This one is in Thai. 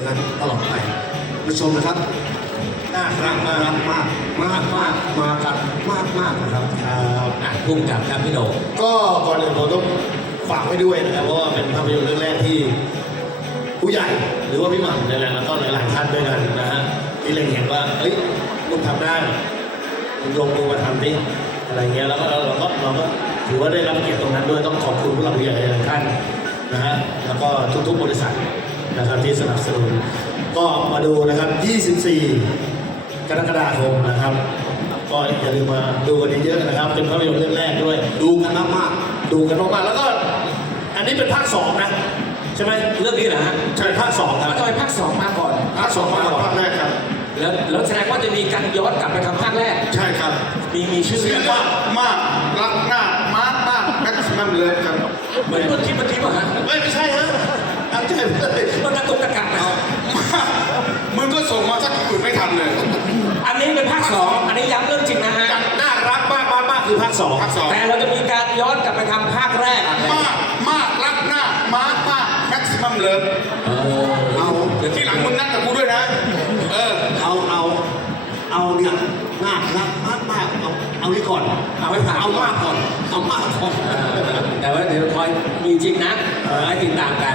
นั้นตลอดไปมาชมนะครับน่ารักมากรักมากมากมากมากันมากมากนะครับครับอะพุ่มกับครับพี่โหน่งก็ก่อนอื่นผมต้องฝากไว้ด้วยนะครับเพราะว่าเป็นภาพยนตร์เรื่องแรกที่ ผู้ใหญ่หรือว่าพี่หม่ำเนี่ยแหละแล้วก็หลายๆท่านด้วยกันนะฮะที่เล็งเห็นว่าเฮ้ยมึงทำได้มึงลงมือมาทำดิอะไรเงี้ยแล้วก็เราก็เราก็ถือว่าได้รับเกียรติตรงนั้นด้วยต้องขอบคุณผู้หลักผู้ใหญ่หลายๆท่านนะฮะแล้วก็ทุกๆบริษัท นะครับที่สนับสนุน ก็มาดูนะครับ 24 กรกฎาคมนะครับ ก็อย่าลืมมาดูกันเยอะๆนะครับ เป็นภาพยนตร์เรื่องแรกด้วย ดูกันมากมากดูกันมากๆแล้วก็อันนี้เป็นภาคสองนะใช่ไหมเรื่องนี้เหรอฮะใช่ภาคสองคแล้รัวบทำไมภาคสองมาก่อนภาคสองมาก่อนภาคแรกครับแล้วแล้วแสดงว่าจะมีการย้อนกลับไปทำภาคแรก ใช่ครับ มีมีชื่อชื่เรื่อองว่าว่ามากรัก คือภาคสองภาคสอง แต่เราจะมีการย้อนกลับไปทำภาคแรกมากมากรักหน้ามากมากแม็กซิมัมเลิฟเออเอาเดี๋ยวทีที่หหลัลังงมึงนัดกับกูด้วยนะ เออ เอาเอา เอาเนี่ยมากมากมากมากเอาเอานี่ก่อน เอาไว้ผ่านเอามากก่อนเอามากก่อนเออแต่ว่าเดี๋ยวคอยมีจริงนะให้ติดตามกัน